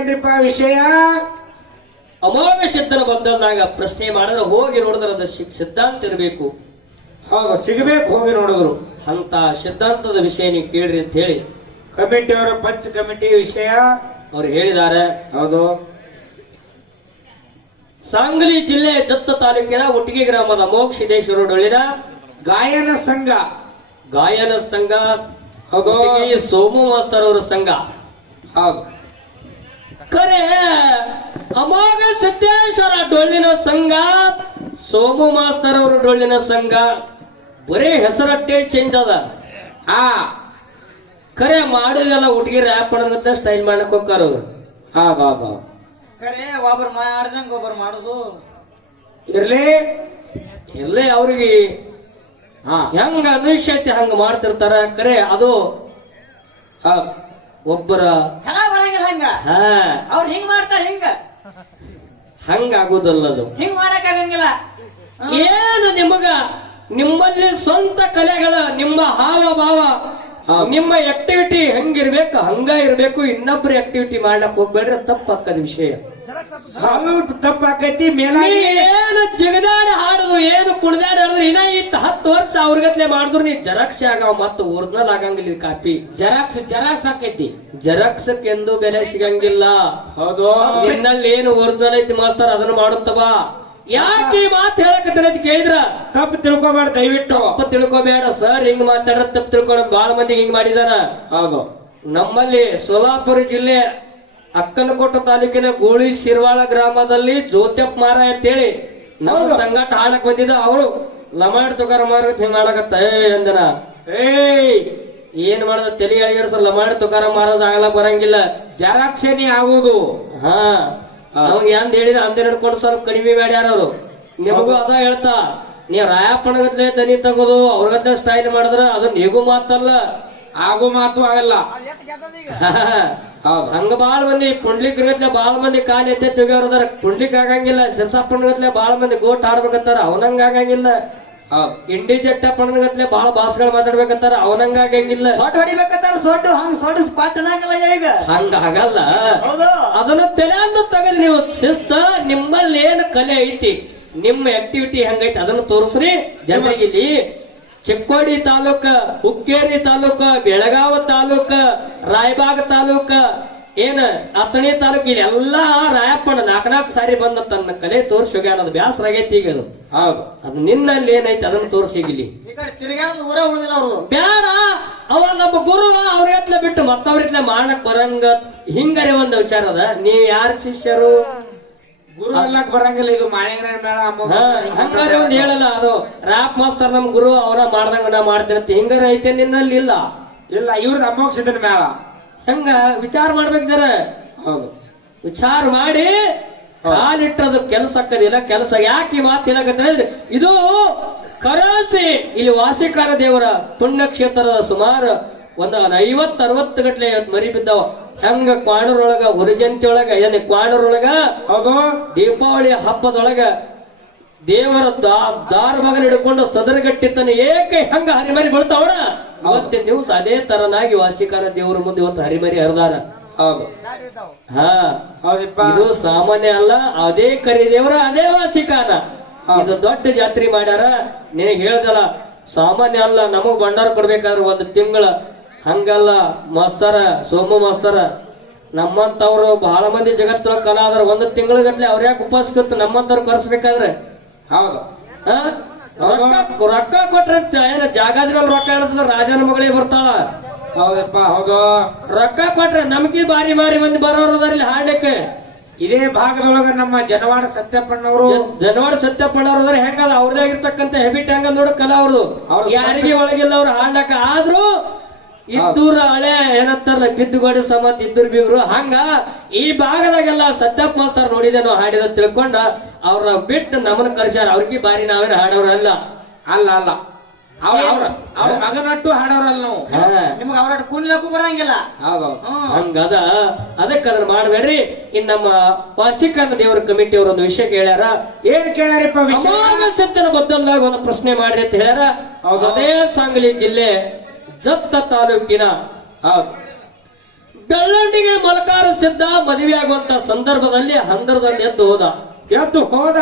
ಏನ್ರಿಪ್ಪ ವಿಷಯ? ಅಮೋಘ ಸಿದ್ಧನ ಬಂದಾಗ ಪ್ರಶ್ನೆ ಮಾಡಿದ್ರೆ ಹೋಗಿ ನೋಡಿದ್ರೆ ಅದು ಸಿದ್ಧಾಂತ ಇರಬೇಕು. ಹೌದು, ಸಿಗಬೇಕು ಹೋಗಿ ನೋಡಿದ್ರು. ಅಂತ ಸಿದ್ಧಾಂತದ ವಿಷಯ ನೀವು ಕೇಳ್ರಿ ಅಂತ ಹೇಳಿ ಕಮಿಟಿಯವರ ಪಂಚ ಕಮಿಟಿ ವಿಷಯ ಅವ್ರು ಹೇಳಿದ್ದಾರೆ. ಹೌದು, ಸಾಂಗಲಿ ಜಿಲ್ಲೆ ಜತ್ತ ತಾಲೂಕಿನ ಉಟ್ಟಿಗೆ ಗ್ರಾಮದ ಅಮೋಘ ಸಿದ್ದೇಶ್ವರ ಡೊಳ್ಳಿನ ಗಾಯನ ಸಂಘ. ಗಾಯನ ಸಂಘ, ಹೌದು, ಉಟ್ಟಿಗೆ ಸೋಮು ಮಾಸ್ತರ್ ಅವರ ಸಂಘ. ಹೌದು, ಖರೆ ಅಮೋಘ ಸಿದ್ದೇಶ್ವರ ಡೊಳ್ಳಿನ ಸಂಘ, ಸೋಮು ಮಾಸ್ತರ್ ಅವರ ಡೊಳ್ಳಿನ ಸಂಘ ಬರೇ ಹೆಸರಟ್ಟೆ ಚೇಂಜ್ ಅದ. ಹಾ, ಖರೆ ಮಾಡೋದೆಲ್ಲ ಹುಡುಗಿ ರ್ಯಾಪ್ ಮಾಡೋದಂತ ಸ್ಟೈಲ್ ಮಾಡಕ್ ಹೋಗ್ತಾರ ಅವ್ರು. ಹೌದು, ಖರೆ ಒಬ್ರು ಮಾಡ್ದಂಗ ಒಬ್ರು ಮಾಡುದು ಇರ್ಲಿ. ಎಲ್ಲೇ ಅವ್ರಿಗೆ ಹಾ, ಹೆಂಗ ಅನುಷ್ಯತೆ ಹಂಗ ಮಾಡ್ತಿರ್ತಾರ. ಖರೆ ಅದು ಒಬ್ಬರ ಹೆಣ ಬರಂಗಿಲ್ಲ ಹಂಗ. ಹಾ ಅವ್ರು ಹಿಂಗ್ ಮಾಡ್ತಾರ, ಹಂಗ ಆಗೋದಲ್ಲ ಅದು. ಹಿಂಗ್ ಮಾಡಕ್ ಆಗಂಗಿಲ್ಲ. ಏನು ನಿಮ್ಮಲ್ಲಿ ಸ್ವಂತ ಕಲೆಗಳ, ನಿಮ್ಮ ಹಾವ ಭಾವ, ನಿಮ್ಮ ಆಕ್ಟಿವಿಟಿ ಹೆಂಗಿರ್ಬೇಕು ಹಂಗ ಇರ್ಬೇಕು. ಇನ್ನೊಬ್ರು ಆಕ್ಟಿವಿಟಿ ಮಾಡ್ಲಕ್ ಹೋಗ್ಬೇಡ್ರಿ, ತಪ್ಪಾಕದ ವಿಷಯ. ಸ್ವಲ್ಪ ತಪ್ಪಾಕೈತಿ. ಮೇಲಾಗಿ ಏನು ಜಗದಾಡಿ ಹಾಡುದು, ಏನು ಕುಣಿದಾಡಿ ಹಾಡುದು, ಇನ್ನ 10 ವರ್ಷ ಅವ್ರಿಗತ್ಲೆ ಮಾಡಿದ್ರು ನೀ ಜೆರಾಕ್ಸ್ ಆಗವ, ಮತ್ತ ಒರಿಜಿನಲ್ ಆಗಂಗಿಲ್ಲ. ಕಾಪಿ ಜೆರಾಕ್ಸ್ ಆಕೈತಿ. ಜೆರಾಕ್ಸ್ ಎಂದು ಬೆಲೆ ಸಿಗಂಗಿಲ್ಲ. ಹೌದು, ನಿನ್ನಲ್ಲಿ ಏನು ಒರಿಜಿನಲ್ ಐತಿ ಮಾಸ್ತರ್ ಅದನ್ನ ಮಾಡುತ್ತವ. ಯಾಕೆ ಈ ಮಾತು ಹೇಳಕತ್ತರ ಅಂತ ಕೇಳಿದ್ರ ತಪ್ಪು ತಿಳ್ಕೊಬೇಡ ದಯವಿಟ್ಟು. ತಪ್ಪ ತಿಳ್ಕೊಬೇಡ ಸರ್, ಹಿಂಗ್ ಮಾತಾಡ್ರ ತಪ್ಪು ತಿಳ್ಕೊಂಡ ಬಾಳ ಮಂದಿ ಹಿಂಗ್ ಮಾಡಿದಾರ. ಹೌದು, ನಮ್ಮಲ್ಲಿ ಸೋಲಾಪುರ ಜಿಲ್ಲೆ ಅಕ್ಕಲಕೋಟ ತಾಲೂಕಿನ ಗೋಳಿ ಶಿರ್ವಾಳ ಗ್ರಾಮದಲ್ಲಿ ಜ್ಯೋತ್ಯಪ್ಪ ಮಾರ ಅಂತೇಳಿ ನಮ್ಮ ಸಂಘಟ ಹಾಡಕ್ ಬಂದಿದ್ದ. ಅವಳು ಲಮಾಡ್ ತುಕಾರ ಮಾರತ್ ಹಿಂಗ್ ಮಾಡಕತ್ತ ಅಂದನ. ಏನ್ ಮಾಡೋದು ತಲೆ ಅಳಿಗಡ್ಸ, ಲಮಾಡ್ ತುಕಾರ ಮಾರೋದ್ ಆಗಲ್ಲ, ಬರಂಗಿಲ್ಲ. ಜೆರಾಕ್ಸೇನಿ ಆಗುದು. ಹಾ, ಅವಾಗ ಎಂದ್ ಹೇಳಿದ ಅಂದೆ ನಡ್ಕೊಂಡು ಸ್ವಲ್ಪ ಕಡಿಮೆ ಮಾಡ್ಯಾರ ಅವರು. ನಿಮಗೂ ಅದ ಹೇಳ್ತಾ, ನೀವ್ ರಾಯಪ್ಪನಗತ್ಲೆ ದನಿ ತಗೋದು ಅವ್ರಗತ್ಲೆ ಸ್ಟೈಲ್ ಮಾಡಿದ್ರ ಅದು ನೀಗೂ ಮಾತಲ್ಲ, ಆಗು ಮಾತು ಆಗಲ್ಲ. ಹೌದು, ಹಂಗ ಬಾಳ ಮಂದಿ ಪುಂಡ್ಲಿಕ್ಗತ್ಲೆ ಬಾಳ ಮಂದಿ ಕಾಲಿ ಎತ್ತೆ ತೆಗಿಯೋರದಾರ. ಪುಂಡ್ಲಿಕ್ ಆಗಂಗಿಲ್ಲ. ಸಿರ್ಸಪ್ಪನಗತ್ಲೆ ಬಾಳ ಮಂದಿ ಗೋಟ್ ಆಡ್ಬೇಕಂತಾರ, ಅವನಂಗ ಆಗಂಗಿಲ್ಲ. ಹೌದು, ಇಂಡಿ ಜಟ್ಟಪ್ಪನಗತ್ಲೆ ಬಾಳ ಭಾಷೆಗಳು ಮಾತಾಡ್ಬೇಕಂತಾರ, ಅವನಂಗ ಆಗಂಗಿಲ್ಲ. ಸೊಟ್ಟು ಹೊಡಿಬೇಕಂತಾರ, ಸೊಟ್ಟು ಹಂಗ ಸೊಟ್ಟು ಸ್ಪಾಟ್ ಅನ್ನಂಗಿಲ್ಲ ಈಗ. ಹಂಗ ಆಗಲ್ಲ. ಹೌದು, ಅದನ್ನ ತಲೆಯಂದು ತೆಗೆದು ನೀವು ಶಿಸ್ತ, ನಿಮ್ಮಲ್ಲಿ ಏನು ಕಲೆ ಐತಿ, ನಿಮ್ಮ ಆಕ್ಟಿವಿಟಿ ಹೆಂಗೈತಿ ಅದನ್ನ ತೋರಿಸ್ರಿ ಜನರಿಗೆ. ಇಲ್ಲಿ ಚಿಕ್ಕೋಡಿ ತಾಲೂಕ, ಹುಕ್ಕೇರಿ ತಾಲೂಕ, ಬೆಳಗಾವ ತಾಲೂಕ, ರಾಯಬಾಗ ತಾಲೂಕ, ಏನ ಅಥಣಿ ತಾಲೂಕ್, ಇಲ್ಲಿ ಎಲ್ಲಾ ರಾಯಪ್ಪನ 4 ಸಾರಿ ಬಂದ ತನ್ನ ಕಲೆ ತೋರಿಸಿ ಹೋಗ್ಯಾನ. ಅದು ಬ್ಯಾಸರ ಆಗೈತಿ ಈಗ. ಅದು ಹೌದು, ಅದು ನಿನ್ನಲ್ಲಿ ಏನೈತಿ ಅದನ್ನ ತೋರಿಸಿಗಿಲ್ಲಿ. ಈ ಕಡೆ ತಿರ್ಗಾಡ ಊರ ಉಳಿದಿಲ್ಲ ಅವ್ರು. ಬ್ಯಾಡ, ಅವ ನಮ್ಮ ಗುರು ಅವ್ರತ್ಲೆ ಬಿಟ್ಟು ಮತ್ತವ್ರಿತ್ಲೆ ಮಾಡಕ್ ಬರಂಗ ಹಿಂಗರೆ ಒಂದು ವಿಚಾರ ಅದ. ನೀವ್ ಯಾರ ಶಿಷ್ಯರು? ಗುರು ಎಲ್ಲಕ್ ಬರಂಗಿಲ್ಲ. ಇದು ಮಾಳಿಂಗರ ಮೇಳ ಹಂಗಾರೆ ಒಂದ್ ಹೇಳಲ್ಲ, ಅದು ರ್ಯಾಪ್ ಮಾಸ್ತರ್ ನಮ್ ಗುರು ಅವರ ಮಾಡ್ದಂಗ ನಾ ಮಾಡ್ತೇನೆ ಅಂತ ಹಿಂಗಾರ ಐತೆ ನಿನ್ನಲ್ಲಿ ಇಲ್ಲ. ಇಲ್ಲ, ಇವ್ರದ್ದು ಅಮೋಘ ಸಿದ್ಧನ ಮೇಳ. ಹೆಂಗ ವಿಚಾರ ಮಾಡ್ಬೇಕು ಜರ. ಹೌದು, ವಿಚಾರ ಮಾಡಿ ಕಾಲಿಟ್ಟದ ಕೆಲಸ ಆಕ್ಕದಿಲ್ಲ. ಕೆಲಸ ಯಾಕೆ ಈ ಮಾತು ಹೇಳಕಂದ್ರೆ, ಇದು ಕರಾಸಿ ಇಲ್ಲಿ ವಾಸಿಕಾರ ದೇವರ ಪುಣ್ಯಕ್ಷೇತ್ರದ ಸುಮಾರು ಒಂದು 50-60 ಗಟ್ಲೆ ಮರಿ ಬಿದ್ದಾವ. ಹೆಂಗ ಕ್ವಾಣರೊಳಗ ಹುರಿಜಂತಿ ಒಳಗ ಏನ್ ಕ್ವಾಣರೊಳಗ ಹೌದು, ದೀಪಾವಳಿ ಹಬ್ಬದೊಳಗ ದೇವರ ದಾರಮಗನ ಹಿಡ್ಕೊಂಡು ಸದರಗಟ್ಟಿತನ ಏಕೆ ಹೆಂಗ ಹರಿಮರಿ ಬೀಳ್ತಾವಣ, ಅವತ್ತಿನ ದಿವಸ ಅದೇ ತರನಾಗಿ ವಾಸಿಕಾರ ದೇವರ ಮುಂದೆ ಇವತ್ತು ಹರಿಮರಿ ಹರಿದಾರ. ಹೌದು, ಹಾ, ಹೌದಪ್ಪ. ಇದು ಸಾಮಾನ್ಯ ಅಲ್ಲ. ಅದೇ ಕರಿದೇವರ ಅದೇ ವಾಸಿಕಾನ. ಇದು ದೊಡ್ಡ ಜಾತ್ರೆ ಮಾಡ್ಯಾರ. ನಿನಗೆ ಹೇಳ್ದಲ್ಲ, ಸಾಮಾನ್ಯ ಅಲ್ಲ. ನಮಗ್ ಭಂಡಾರ ಕೊಡ್ಬೇಕಾದ್ರೆ 1 ತಿಂಗಳ ಹಂಗಲ್ಲ ಮಾಸ್ತರ, ಸೋಮು ಮಾಸ್ತರ. ನಮ್ಮಂತವ್ರು ಬಹಳ ಮಂದಿ ಜಗತ್ತೊಳಗ ಕಲಾ ಆದ್ರ 1 ತಿಂಗಳ ಗಟ್ಲೆ ಅವ್ರ ಯಾಕೆ ಉಪವಾಸ ನಮ್ಮಂತವ್ರು ಕರ್ಸ್ಬೇಕಾದ್ರೆ. ಹೌದು, ರೊಕ್ಕ ಕೊಟ್ರ ಏನ ಜಾಗದ್ರಲ್ಲಿ ರೊಕ್ಕ ಎಣಿಸಿದ್ರ ರಾಜನ ಮಗಳಿಗೆ ಬರ್ತಾಳ. ಹೌದಪ್ಪ. ಹೌದು, ರೊಕ್ಕ ಕೊಟ್ರ ನಮ್ಗೆ ಬಾರಿ ಮಂದಿ ಬರೋರು ಅದಾರಿಲ್ಲಿ ಹಾಡ್ಲಿಕ್ಕೆ. ಇದೇ ಭಾಗದೊಳಗ ನಮ್ಮ ಜನವಾಡ ಸತ್ಯಪ್ಪಣ್ಣವರು, ಜನವಾಡ ಸತ್ಯಪ್ಪಣ್ಣವ್ರ ಹೆಂಗಲ್ಲ ಅವ್ರದೇ ಆಗಿರ್ತಕ್ಕಂಥ ಹೆಬಿಟ್ ಹೆಂಗ ನೋಡ ಕಲಾ ಅವ್ರದು. ಯಾರಿಗೆ ಒಳಗಿಲ್ಲ ಅವ್ರು ಹಾಡ್ಲಕ್ಕ. ಆದ್ರೂ ಇದ್ದೂರ ಹಳೆ ಏನಂತಾರಲ್ಲ ಬಿದ್ದುಗೋಡಿ ಸಮತ್ ಇದ್ದೂರ್ ಬೀಗ್ರು ಹಂಗ ಈ ಭಾಗದಾಗೆಲ್ಲ ಸತ್ಯಪ್ಪ ಮಾಸ್ತರ್ ನೋಡಿದೇನೋ ಹಾಡಿದ ತಿಳ್ಕೊಂಡ ಅವ್ರ ಬಿಟ್ಟು ನಮ್ಮನ್ನ ಕರ್ಸ್ಯಾರ. ಅವ್ರಿಗೆ ಬಾರಿ ನಾವೇನು ಹಾಡೋರಲ್ಲ. ಅಲ್ಲ ಅಲ್ಲ, ಅವ್ರ ಮಗನಟ್ಟು ಹಾಡೋರಲ್ಲ ನಾವು. ನಿಮ್ಗೆ ಅವ್ರ ಕುಣ್ಲಕ್ಕೂ ಬರಂಗಿಲ್ಲ. ಹಂಗದ. ಅದಕ್ಕೆ ಅದನ್ನ ಮಾಡ್ಬೇಡ್ರಿ. ಇನ್ ನಮ್ಮ ವಾಸಿಕಾಂತ ದೇವರ ಕಮಿಟಿ ಅವ್ರ ಒಂದು ವಿಷಯ ಕೇಳ್ಯಾರ. ಏನ್ ಕೇಳ್ಯಾರಪ್ಪ ವಿಷಯ? ಸತ್ಯನ ಬದ್ದಲ್ದಾಗ ಒಂದು ಪ್ರಶ್ನೆ ಮಾಡ್ರಿ ಅಂತ ಹೇಳ್ಯಾರ. ಅದೇ ಸಾಂಗಲಿ ಜಿಲ್ಲೆ ಜತ್ತ ತಾಲೂಕಿನ ಬೆಳ್ಳಂಡಿಗೆ ಮಲಕಾರ ಸಿದ್ಧ ಮದುವೆ ಆಗುವಂತ ಸಂದರ್ಭದಲ್ಲಿ ಹಂದರದಲ್ಲಿ ಎದ್ದು ಹೋದ. ಎದ್ದು ಹೋದ.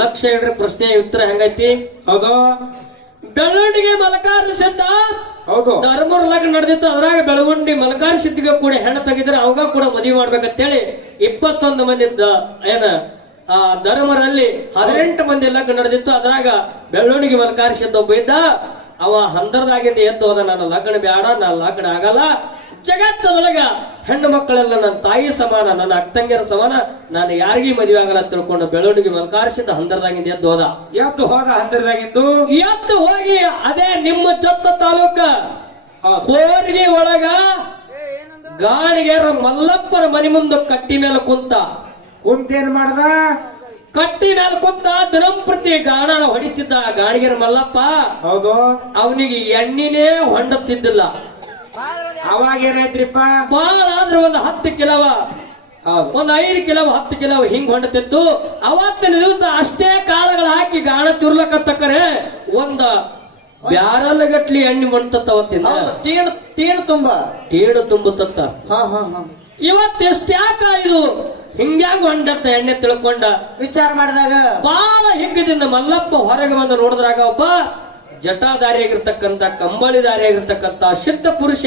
ಲಕ್ಷ ಹೇಳ್ರಿ ಪ್ರಶ್ನೆ ಉತ್ತರ ಹೆಂಗೈತಿ? ಹೌದು ಬೆಳ್ಳಂಡಿಗೆ ಮಲಕಾರ ಸಿದ್ಧ ಹೌದು. ಧರ್ಮರ ಲಗ್ನ ನಡೆದಿತ್ತು. ಅದ್ರಾಗ ಬೆಳಗುಂಡಿ ಮಲಕಾರ ಸಿದ್ಧಿಗೆ ಕೂಡ ಹೆಣ್ಣು ತೆಗಿದ್ರೆ ಅವಾಗ ಕೂಡ ಮದುವೆ ಮಾಡ್ಬೇಕಂತೇಳಿ 21 ಮಂದಿ ಏನ ಆ ಧರ್ಮರಲ್ಲಿ 18 ಮಂದಿ ಲಗ್ನ ನಡೆದಿತ್ತು. ಅದ್ರಾಗ ಬೆಳ್ಳಂಡಿಗೆ ಮಲಕಾರ ಸಿದ್ಧ ಒಬ್ಬ ಇದ್ದ. ಅವ ಹಂದರದಾಗಿಂದ ಎದ್ದು ಹೋದ, ನನ್ನ ಲಗ್ನ ಬೇಡ, ನನ್ನ ಲಗ್ನ ಆಗಲ್ಲ. ಜಗತ್ತದೊಳಗ ಹೆಣ್ಣು ಮಕ್ಕಳೆಲ್ಲ ನನ್ನ ತಾಯಿ ಸಮಾನ, ನನ್ನ ಅಕ್ಕಂಗಿಯರ ಸಮಾನ, ನಾನು ಯಾರಿಗೂ ಮದುವೆ ಆಗಲ್ಲ ತಿಳ್ಕೊಂಡು ಬೆಳ್ಳಂಡಿಗೆ ಮಲಕಾರ ಸಿದ್ಧ ಹಂದರದಾಗಿಂದ ಎದ್ದು ಹೋದ. ಎದ್ದು ಹೋದ ಹಂದರದಾಗಿದ್ದು. ಎದ್ದು ಹೋಗಿ ಅದೇ ನಿಮ್ಮ ಚೊತ್ತ ತಾಲೂಕ ಕೋರಿಗೆ ಒಳಗ ಗಾಣಿಗೆರ ಮಲ್ಲಪ್ಪನ ಮನೆ ಮುಂದೆ ಕಟ್ಟಿ ಮೇಲೆ ಕುಂತ. ಕುಂತೇನ್ ಮಾಡ್ದ? ಕಟ್ಟಿ ಮೇಲೆ ಕುಂತ ದಿನಂಪ್ರತಿ ಗಾಣ ಹೊಡಿತಿದ್ದ ಗಾಣಿಗೆರ ಮಲ್ಲಪ್ಪ. ಹೌದು. ಅವನಿಗೆ ಎಣ್ಣಿನೇ ಹೊಂಡುತ್ತಿದ್ದಿಲ್ಲ. ಅವಾಗ ಏನಾಯ್ತ್ರಿಪ್ಪ? ಬಾಳ ಆದ್ರೆ ಒಂದು 10 ಕಿಲವ, ಒಂದು 5 ಕಿಲವ 10 ಕಿಲವ ಹಿಂಗ್ ಹೊಂಡುತ್ತಿತ್ತು. ಅವತ್ತಿನ ದಿವಸ ಅಷ್ಟೇ ಕಾಳುಗಳು ಹಾಕಿ ಗಾಣ ತಿರ್ಲಕತ್ತಕ್ಕರೆ ಒಂದ ಬ್ಯಾರಲ್ ಗಟ್ಲಿ ಎಣ್ಣೆ ಮಂಟತ್ತ. ಅವತ್ತಿನ ತೀಣು ತುಂಬ ಟೇಡು ತುಂಬುತ್ತ. ಇವತ್ತೆಷ್ಟ್ಯಾಕ ಇದು ಹಿಂಗ್ಯಾಂಗ ಹೊಂಡತ್ತ ಎಣ್ಣೆ ತಿಳ್ಕೊಂಡ ವಿಚಾರ ಮಾಡಿದಾಗ ಬಾಳ ಹಿಗ್ಗದಿಂದ ಮಲ್ಲಪ್ಪ ಹೊರಗೆ ಬಂದು ನೋಡಿದ್ರಾಗ ಒಬ್ಬ ಜಟಾಧಾರಿಯಾಗಿರ್ತಕ್ಕಂಥ ಕಂಬಳಿದಾರಿಯಾಗಿರ್ತಕ್ಕಂಥ ಸಿದ್ಧ ಪುರುಷ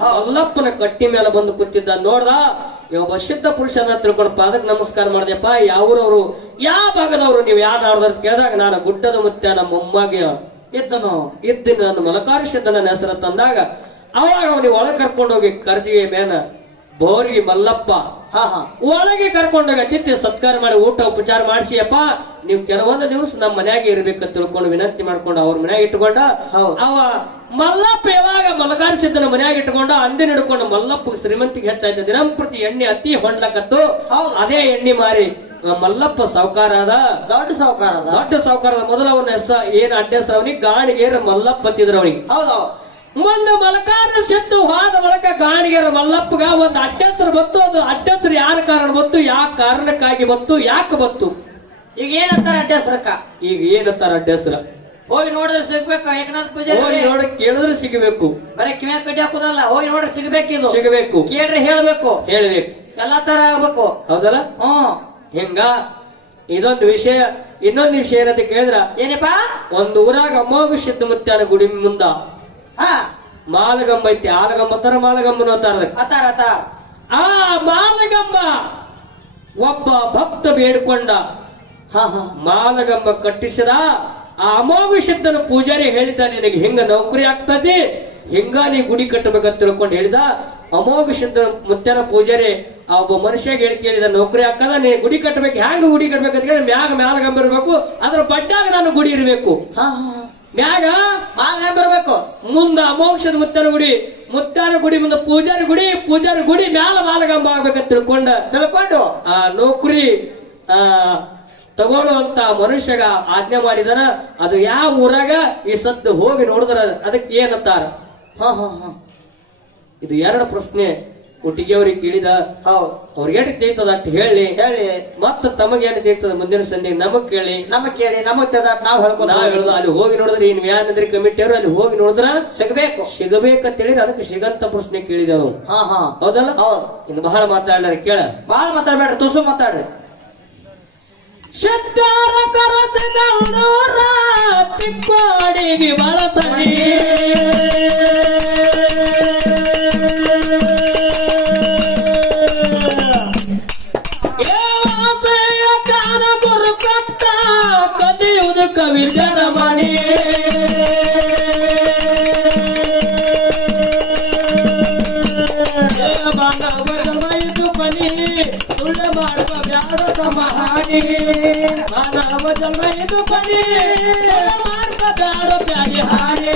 ಮಲ್ಲಪ್ಪನ ಕಟ್ಟಿ ಮೇಲೆ ಬಂದು ಕೂತಿದ್ದ. ನೋಡ್ದ ಒಬ್ಬ ಸಿದ್ಧ ಪುರುಷನ ತಿಳ್ಕೊಂಡು ಪಾದಕ್ಕೆ ನಮಸ್ಕಾರ ಮಾಡಿದೆಪ್ಪ. ಯಾವ್ರವ್ರು, ಯಾವ ಭಾಗದವ್ರು, ನೀವು ಯಾವ ನಾಡ್ದವ್ರು ಕೇಳಿದಾಗ ನಾನು ಗುಡ್ಡದ ಮುತ್ಯ ನಮ್ಮ ಮೊಮ್ಮಗೆ ಇದ್ದೀನಿ, ನನ್ನ ಮಲಕಾರ ಸಿದ್ಧ ನನ್ನ ಹೆಸರ ತಂದಾಗ ಅವಾಗ ಅವನಿಗೆ ಒಳಗೆ ಕರ್ಕೊಂಡು ಹೋಗಿ ಕರ್ಜಿಗೆ ಮೇನ ಬೋರಿಗೆ ಮಲ್ಲಪ್ಪ ಒಳಗೆ ಕರ್ಕೊಂಡೋಗಿ ಅತಿಥಿ ಸತ್ಕಾರ ಮಾಡಿ ಊಟ ಉಪಚಾರ ಮಾಡಿಸಿಯಪ್ಪ. ನೀವು ಕೆಲವೊಂದು ದಿವಸ ನಮ್ಮ ಮನ್ಯಾಗ ಇರ್ಬೇಕಂತ ತಿಳ್ಕೊಂಡು ವಿನಂತಿ ಮಾಡ್ಕೊಂಡು ಅವ್ರ ಮನ್ಯಾಗ ಇಟ್ಕೊಂಡ. ಅವ ಮಲ್ಲಪ್ಪ ಯಾವಾಗ ಮಲಕಾರ ಸಿದ್ಧನ ಮನ್ಯಾಗ ಇಟ್ಕೊಂಡ ಅಂದಿನ ಹಿಡ್ಕೊಂಡು ಮಲ್ಲಪ್ಪ ಶ್ರೀಮಂತಿಗೆ ಹೆಚ್ಚಾಯ್ತು. ದಿನಂಪ್ರತಿ ಎಣ್ಣೆ ಅತಿ ಹೊಂಡ್ಲಕತ್ತು. ಅದೇ ಎಣ್ಣೆ ಮಾರಿ ಮಲ್ಲಪ್ಪ ಸಾವುಕಾರ ಅದ, ದೊಡ್ಡ ಸಾವುಕಾರದ ಮೊದಲ ಅವನ ಹೆಸರು ಏನ್ ಅಡ್ಡ ಹೆಸರು ಅವನಿಗೆ ಗಾಣಿಗೇರ ಮಲ್ಲಪ್ಪ ಅಂತಿದ್ರು ಅವನಿಗೆ. ಹೌದು. ಒಂದು ಮಲಕಾರ ಸಿಟ್ಟು ಹೋದ ಒಳಗ ಗಾಣಿಗೆರ ಮಲ್ಲಪ್ಪಗ ಒಂದು ಅಡ್ಡಸರು ಬತ್ತು. ಅದು ಅಡ್ಡಸರು ಯಾರ ಕಾರಣ ಬತ್ತು, ಯಾವ ಕಾರಣಕ್ಕಾಗಿ ಬತ್ತು, ಯಾಕೆ ಬತ್ತು? ಈಗ ಏನಂತಾರ ಅಡ್ಡಸರಕ್ಕ? ಈಗ ಏನಂತಾರ ಅಡ್ಡಸರ? ಹೋಗಿ ನೋಡಿದ್ರೆ ಸಿಗ್ಬೇಕು. ಏಕನಾಥ್ ಪೂಜೆ ಹೋಗಿ ನೋಡಕ್ ಕೇಳಿದ್ರೆ ಸಿಗಬೇಕು. ಬರೀ ಕಿವ್ಯಾಗ ಕಡ್ಡಿ ಹಾಕುದಲ್ಲ, ಹೋಗಿ ನೋಡ್ರಿ ಸಿಗ್ಬೇಕಿದು. ಸಿಗಬೇಕು, ಕೇಳ್ರಿ ಹೇಳ್ಬೇಕು, ಎಲ್ಲಾ ತರ ಆಗ್ಬೇಕು. ಹೌದಲ್ಲ? ಹಿಂಗ ಇದೊಂದು ವಿಷಯ. ಇನ್ನೊಂದು ವಿಷಯ ಏನಂತ ಕೇಳಿದ್ರ ಏನಪ್ಪಾ, ಒಂದು ಊರಾಗ ಅಮ್ಮೋಗ ಸಿದ್ಧ ಮುತ್ಯಾನ ಗುಡಿ ಮುಂದ ಮಾಲಗಮ್ಮ ಐತಿ. ಆಲಗಮ್ಮ ತರ ಮಾಲಗಮ್ಮನ ಅತಾರ. ಆ ಮಾಲಗಮ್ಮ ಒಬ್ಬ ಭಕ್ತ ಬೇಡ್ಕೊಂಡ. ಮಾಲಗಮ್ಮ ಕಟ್ಟಿಸಿದ. ಆ ಅಮೋಘ ಸಿದ್ಧನ ಪೂಜಾರಿ ಹೇಳಿದ, ನಿನಗೆ ಹಿಂಗ ನೌಕರಿ ಆಗ್ತದೆ, ಹಿಂಗ ನೀ ಗುಡಿ ಕಟ್ಟಬೇಕಂತ ತಿಳ್ಕೊಂಡು ಹೇಳಿದ. ಅಮೋಘ ಸಿದ್ಧನ ಮುತ್ಯನ ಪೂಜಾರಿ ಆ ಒಬ್ಬ ಮನುಷ್ಯಗೆ ಹೇಳಿ ಕೇಳಿದ, ನೌಕರಿ ಹಾಕದ, ನೀ ಗುಡಿ ಕಟ್ಟಬೇಕು. ಹ್ಯಾಂಗ ಗುಡಿ ಕಟ್ಬೇಕಂತ ಹೇಳಿ ಮ್ಯಾಗ ಮಾಲಗಮ್ಮ ಇರ್ಬೇಕು, ಅದ್ರ ಬಡ್ಡಾಗ ನಾನು ಗುಡಿ ಇರ್ಬೇಕು. ಮ್ಯಾಗ ಬರ್ಬೇಕು, ಮುಂದ ಅಮೋಕ್ಷದ ಮುತ್ಯಾನ ಗುಡಿ ಮುಂದೆ ಪೂಜಾರಿ ಗುಡಿ ಮ್ಯಾಲ ಮಾಲಗಂಬ ಆಗ್ಬೇಕಂತ ತಿಳ್ಕೊಂಡು ಆ ನೌಕರಿ ತಗೊಳ್ಳುವಂತ ಮನುಷ್ಯಗ ಆಜ್ಞೆ ಮಾಡಿದಾರ. ಅದು ಯಾವ ಊರಾಗ ಈ ಸದ್ದು ಹೋಗಿ ನೋಡಿದ್ರ ಅದಕ್ಕೆ ಏನಂತಾರ? ಇದು 2 ಪ್ರಶ್ನೆ ಒಟ್ಟಿಗೆ ಅವ್ರಿಗೆ ಕೇಳಿದ. ಅವ್ರಿಗೆ ಏನು ತಿಳಿತದ ಅಷ್ಟು ಹೇಳಿ ಮತ್ತ ತಮಗೇನು ತಿಳಿತದ ಮುಂದಿನ ಸಂಜೆ ನಮಗ್ ಕೇಳಿ ನಾವ್ ಹೇಳುದು. ಅಲ್ಲಿ ಹೋಗಿ ನೋಡಿದ್ರೆ ಇನ್ ವ್ಯಾನದ್ರಿ ಕಮಿಟಿ ಅವರು ಅಲ್ಲಿ ಹೋಗಿ ನೋಡಿದ್ರ ಸಿಗಬೇಕಂತ ಹೇಳಿದ್ರೆ ಅದಕ್ಕೆ ಸಿಗಂತ ಪ್ರಶ್ನೆ ಕೇಳಿದೆವು. ಹೌದಲ್ಲ? ಇನ್ನು ಬಹಳ ಮಾತಾಡ್ಲಾರ ಕೇಳ, ಬಹಳ ಮಾತಾಡ್ಬೇಡ್ರಿ, ತುಸು ಮಾತಾಡ್ರಿ. ಶಕ್ತಾರ ಕರಸದೌಡೂರ ತಿಕ್ಕೋಡಿಗೆ ಬಳಸಲಿ ಗುರು ಕಟ್ಟ ಕದಿಯುವುದು ಕವಿ ಜನಮಣಿ ಮೈದು ಬನಿ ಸುಳ್ಳ ಮಾಡುವ ಬ್ಯಾಡ ಮಹಾನಿ ಮಾನವ ಜನ್ಮ ಇದು ಬನಿ ಮಾಡುವ ಬ್ಯಾಡ ಬ್ಯಾಡಿ ಹಾನಿ